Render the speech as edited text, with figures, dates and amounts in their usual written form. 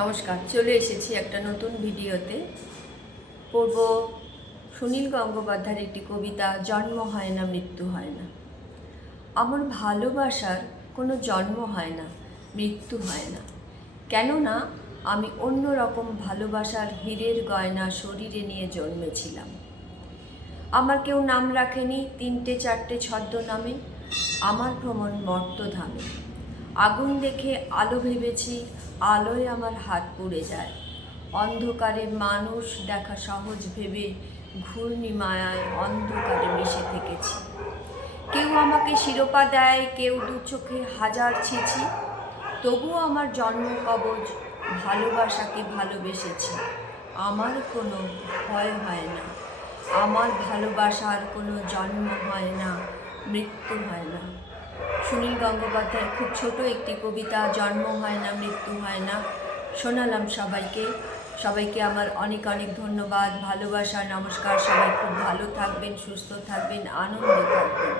নমস্কার, চলে এসেছি একটা নতুন ভিডিওতে। পড়ব সুনীল গঙ্গোপাধ্যায়ের একটি কবিতা, জন্ম হয় না মৃত্যু হয় না। আমার ভালোবাসার কোনো জন্ম হয় না, মৃত্যু হয় না। কেননা আমি অন্য রকম ভালোবাসার হীরের গয়না শরীরে নিয়ে জন্মেছিলাম। আমার কেউ নাম রাখেনি তিনটে চারটে ছদ্মনামে, আমার ভ্রমণ মর্তধামে। আগুন দেখে আলো ভেবেছি, আলোয় আমার হাত পুড়ে যায়। অন্ধকারে মানুষ দেখা সহজ ভেবে ঘূর্ণি মায়ায় অন্ধকারে মিশে থেকেছি। কেউ আমাকে শিরোপা দেয়, কেউ দু চোখে হাজার ছিছি, তবুও আমার জন্ম কবচ ভালোবাসাকে ভালোবেসেছি। আমার কোনো ভয় হয় না, আমার ভালোবাসার কোনো জন্ম হয় না, মৃত্যু হয় না। সুনীল গঙ্গোপাধ্যায়ের খুব ছোট একটি কবিতা, জন্ম হয় না মৃত্যু হয় না, শোনালাম সবাইকে। সবাইকে আমার অনেক অনেক ধন্যবাদ, ভালোবাসা, নমস্কার। সবাই খুব ভালো থাকবেন, সুস্থ থাকবেন, আনন্দে থাকবেন।